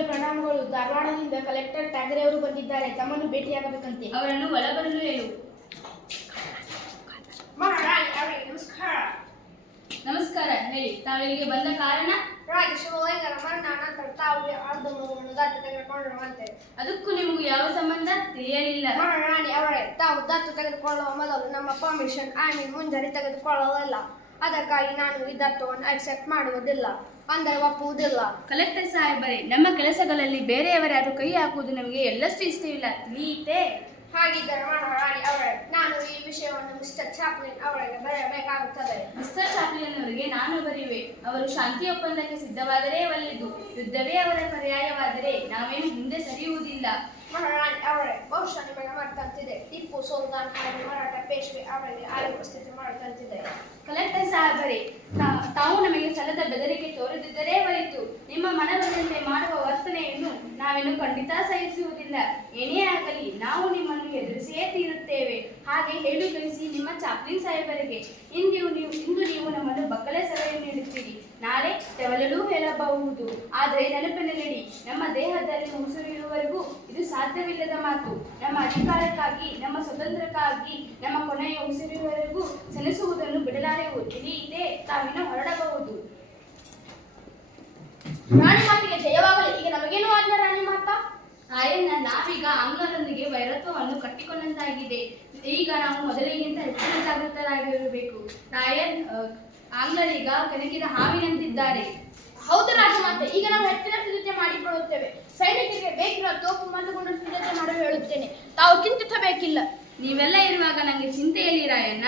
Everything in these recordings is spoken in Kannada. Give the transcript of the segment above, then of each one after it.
ತಮಗೆ ಪ್ರಣಾಮಗಳು. ಧಾರವಾಡದಿಂದ ಕಲೆಕ್ಟರ್ ಠಾಕರೆ ಅವರು ಬಂದಿದ್ದಾರೆ. ತಮ್ಮನ್ನು ಭೇಟಿಯಾಗಬೇಕಂತೆ. ಅವರನ್ನು ಒಳಬರಲು ಹೇಳು. ಮಹಾರಾಣಿ ಅವರಿಗೆ ನಮಸ್ಕಾರ. ನಮಸ್ಕಾರ. ಹೇಳಿ, ತಾವಿಲ್ಲಿಗೆ ಬಂದ ಕಾರಣ? ರಾಜ ಶಿವಲಿಂಗನ ಮರಣ ನಂತರ ತಾವು ಅರ್ಧ ಮಗುವನ್ನು ದತ್ತು ತೆಗೆದುಕೊಳ್ಳುವಂತೆ. ಅದಕ್ಕೂ ನಿಮಗೂ ಯಾವ ಸಂಬಂಧ ತಿಳಿಯಲಿಲ್ಲ. ಮಹಾರಾಣಿ ಅವರೇ, ತಾವು ದತ್ತು ತೆಗೆದುಕೊಳ್ಳುವ ಮೊದಲು ನಮ್ಮ ಪರ್ಮಿಷನ್ ಮುಂಜಾನೆ ತೆಗೆದುಕೊಳ್ಳಲಿಲ್ಲ. ಅದಕ್ಕಾಗಿ ನಾನು ಈ ದತ್ತವನ್ನು ಅಕ್ಸೆಪ್ಟ್ ಮಾಡುವುದಿಲ್ಲ, ಅಂದರೆ ಒಪ್ಪುವುದಿಲ್ಲ. ಕಲೆಕ್ಟರ್ ಸಾಹೇಬರೇ, ನಮ್ಮ ಕೆಲಸಗಳಲ್ಲಿ ಬೇರೆಯವರ ಯಾರು ಕೈ ಹಾಕುವುದು ನಮಗೆ ಎಲ್ಲಷ್ಟು ಇಷ್ಟವಿಲ್ಲ, ತಿಳಿಯಿತೆ? ಹಾಗಿದ್ದರೆ ಮಹಾರಾಣಿ ಅವರೇ, ನಾನು ಈ ವಿಷಯವನ್ನು ಮಿಸ್ಟರ್ ಚಾಪ್ಲಿನ್ ಅವರಿಗೆ ಬರೆಯಬೇಕಾಗುತ್ತದೆ. ಮಿಸ್ಟರ್ ಚಾಪ್ಲಿನ್ ಅವರಿಗೆ ನಾನು ಬರೆಯುವೆ. ಅವರು ಶಾಂತಿ ಒಪ್ಪಂದಕ್ಕೆ ಸಿದ್ಧವಾದರೆ ಒಳ್ಳೆಯದು. ಯುದ್ಧವೇ ಅವರ ಪರ್ಯಾಯವಾದರೆ ನಾವೇನು ಹಿಂದೆ ಸರಿಯುವುದಿಲ್ಲ. ಮಹಾರಾಣಿ ಅವರೇ, ಬಹುಶಃ ನಿಮಗೆ ಮಾಡ್ತಂತಿದೆ. ಟಿಪ್ಪು ಸುಲ್ತಾನ್ ಹಾಗೂ ಮರಾಠ ಪೇಶ್ವೆ ಅವರಿಗೆ ಆಳುವ ಸ್ಥಿತಿ ಮಾಡ್ತಂತಿದೆ. ಕಲೆಕ್ಟರ್ ಸಾಹೇಬರೇ, ತಾವು ನಮಗೆ ಸಲ್ಲದ ಬೆದರಿಕೆ ತೋರದಿದ್ದರೆ ಒಳಿತು. ನಿಮ್ಮ ಮನಬಂದಂತೆ ಮಾಡುವ ವರ್ತನೆಯನ್ನು ನಾವೇನು ಖಂಡಿತ ಸಹಿಸುವುದಿಲ್ಲ. ಏನೇ ಆಗಲಿ ನಾವು ನಿಮ್ಮನ್ನು ಎದುರಿಸಿಯೇ ತೀರುತ್ತೇವೆ. ಹಾಗೆ ಹೇಳು ಕಳಿಸಿ ನಿಮ್ಮ ಚಾಪ್ಲಿನ್ ಸಾಹೇಬರಿಗೆ. ಇಂದು ನೀವು ನಮ್ಮನ್ನು ಬಕ್ಕಲೆ ಸಲಹೆ ನೀಡುತ್ತೀರಿ, ನಾಳೆ ತೆವಲಲು ಹೇಳಬಹುದು. ಆದರೆ ನೆನಪಿನಲ್ಲಿಡಿ, ನಮ್ಮ ದೇಹದಲ್ಲಿ ಉಸಿರಿರುವವರೆಗೂ ಇದು ಸಾಧ್ಯವಿಲ್ಲದ ಮಾತು. ನಮ್ಮ ಅಧಿಕಾರಕ್ಕಾಗಿ, ನಮ್ಮ ಸ್ವತಂತ್ರಕ್ಕಾಗಿ, ನಮ್ಮ ಕೊನೆಯ ಉಸಿರಿರುವವರೆಗೂ ಸಲ್ಲಿಸುವುದನ್ನು ಬಿಡಲಾರೆವು, ತಿಳಿಯಿತೆ? ತಾವಿನ ಹೊರಡಬಹುದು. ರಾಣಿ ಮಾತಿಗೆ ಜಯವಾಗಲಿ. ಈಗ ನಮಗೇನು ಆಜ್ಞೆ ರಾಣಿ ಮಾತಾ? ರಾಯಣ್ಣ, ನಾವೀಗ ಆಂಗ್ಲರೊಂದಿಗೆ ವೈರತ್ವವನ್ನು ಕಟ್ಟಿಕೊಂಡಂತಾಗಿದೆ. ಈಗ ನಾವು ಮೊದಲಿಗಿಂತ ಹೆಚ್ಚಿನ ಜಾಗೃತರಾಗಿರಬೇಕು. ರಾಯನ್, ಆಂಗ್ಲರೀಗ ಕೆಣಕಿದ ಹಾವಿನಂತಿದ್ದಾರೆ. ಹೌದು ರಾಜಮಾತೆ, ಈಗ ನಾವು ಹೆಚ್ಚಿನ ಸಿದ್ಧತೆ ಮಾಡಿಕೊಳ್ಳುತ್ತೇವೆ. ಸೈನಿಕರಿಗೆ ಬೇಕಿರುವ ತೋಪು ಮದ್ದುಗೊಂಡು ಸಿದ್ಧತೆ ಮಾಡಲು ಹೇಳುತ್ತೇನೆ. ತಾವು ಚಿಂತಿಸಬೇಕಿಲ್ಲ. ನೀವೆಲ್ಲ ಇರುವಾಗ ನನಗೆ ಚಿಂತೆಯಲ್ಲಿ ರಾಯಣ್ಣ.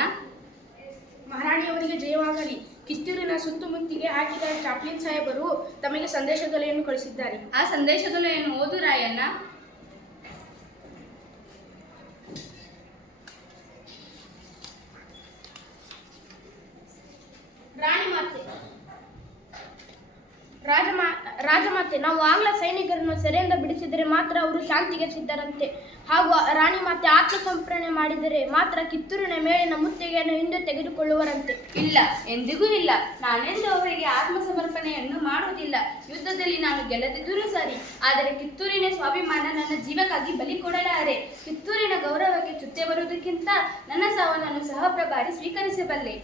ಮಹಾರಾಣಿಯವರಿಗೆ ಜಯವಾಗಲಿ. ಕಿತ್ತೂರಿನ ಸುತ್ತಮುತ್ತಿಗೆ ಹಾಕಿದ ಚಾಪ್ಲಿನ್ ಸಾಹೇಬರು ತಮಗೆ ಸಂದೇಶದೊಲೆಯನ್ನು ಕಳಿಸಿದ್ದಾರೆ. ಆ ಸಂದೇಶದೊಲೆಯನ್ನು ಓದು ರಾಯಣ್ಣ. ರಾಜಮಾತೆ, ನಾವು ಆಂಗ್ಲ ಸೈನಿಕರನ್ನು ಸೆರೆಯಿಂದ ಬಿಡಿಸಿದರೆ ಮಾತ್ರ ಅವರು ಶಾಂತಿಗೆ ಸಿದ್ಧರಂತೆ. ಹಾಗೂ ರಾಣಿ ಮಾತೆ ಆತ್ಮಸಮರ್ಪಣೆ ಮಾಡಿದರೆ ಮಾತ್ರ ಕಿತ್ತೂರಿನ ಮೇಲಿನ ಮುತ್ತಿಗೆಯನ್ನು ಹಿಂದೆ ತೆಗೆದುಕೊಳ್ಳುವರಂತೆ. ಇಲ್ಲ, ಎಂದಿಗೂ ಇಲ್ಲ. ನಾನೆಂದು ಅವರಿಗೆ ಆತ್ಮಸಮರ್ಪಣೆಯನ್ನು ಮಾಡುವುದಿಲ್ಲ. ಯುದ್ಧದಲ್ಲಿ ನಾನು ಗೆಲ್ಲದಿದ್ದರೂ ಸರಿ, ಆದರೆ ಕಿತ್ತೂರಿನ ಸ್ವಾಭಿಮಾನ ನನ್ನ ಜೀವಕ್ಕಾಗಿ ಬಲಿ ಕೊಡಲಾರೆ. ಕಿತ್ತೂರಿನ ಗೌರವಕ್ಕೆ ಚ್ಯುತಿ ಬರುವುದಕ್ಕಿಂತ ನನ್ನ ಸಾವನ್ನು ನಾನು ಸಹ ಪ್ರಭಾರಿ ಸ್ವೀಕರಿಸಬಲ್ಲೆ.